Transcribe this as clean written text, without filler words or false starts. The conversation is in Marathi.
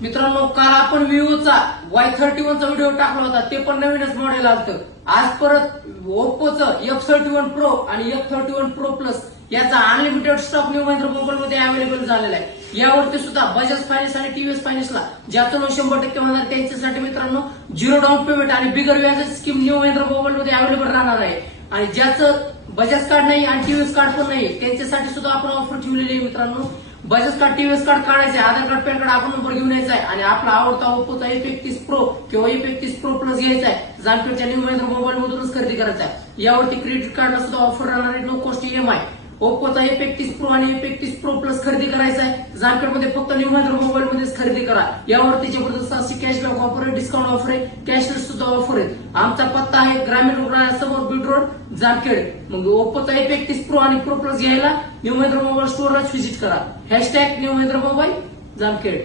मित्रांनो, काल आपण विवोचा Y31 चा व्हिडिओ टाकला होता, ते पण नवीनच मॉडेल आलतं. आज परत ओप्पोचं F31 प्रो आणि F31 प्रो प्लस याचा unlimited stock new Mahindra mobile मध्ये अवेलेबल झालेला आहे. यावरती सुद्धा बजाज फायनान्स आणि टीव्हीएस फायनान्सला ज्याचं 100% होणार त्यांच्यासाठी मित्रांनो झिरो डाऊन पेमेंट आणि बिगर व्याज स्कीम न्यू महिंद्रा मोबाईल मध्ये अवेलेबल राहणार आहे. आणि ज्याचं बजाज कार्ड नाही आणि टीव्हीएस कार्ड पण नाही त्यांच्यासाठी सुद्धा आपण ऑफर ठेवलेली आहे. मित्रांनो, बजाज कार्ड टीव्हीएस कार्ड काढायचे, आधार कार्ड पॅन कार्ड आपण नंबर घेऊन यायचा आहे आणि आपला आवडता ओप्पोचा F31 प्रो किंवा F31 प्रो प्लस घ्यायचा आहे. जामखेडच्या न्यू महिंद्रा मोबाईल मधूनच खरेदी करायचा आहे. यावरती क्रेडिट कार्डला सुद्धा ऑफर राहणार आहे, नो कॉस्ट EMI. ओप्पोचा F31 प्रो आणि F31 प्रो प्लस खरेदी करायचा आहे. जामखेडमध्ये फक्त न्यू महिंद्रा मोबाईल मध्येच खरेदी करा. यावरती जबरदस्त अशी कॅशबॅक ऑफर आहे, डिस्काउंट ऑफर आहे, कॅशलेस सुद्धा ऑफर आहे. आमचा पत्ता आहे ग्रामीण रुग्णालयासमोर बीड रोड जामखेड. मग ओप्पोचा F31 प्रो आणि प्रो प्लस घ्यायला न्यू महिंद्रा मोबाईल स्टोअरलाच व्हिजिट करा. # न्यू महिंद्रा मोबाईल जामखेड.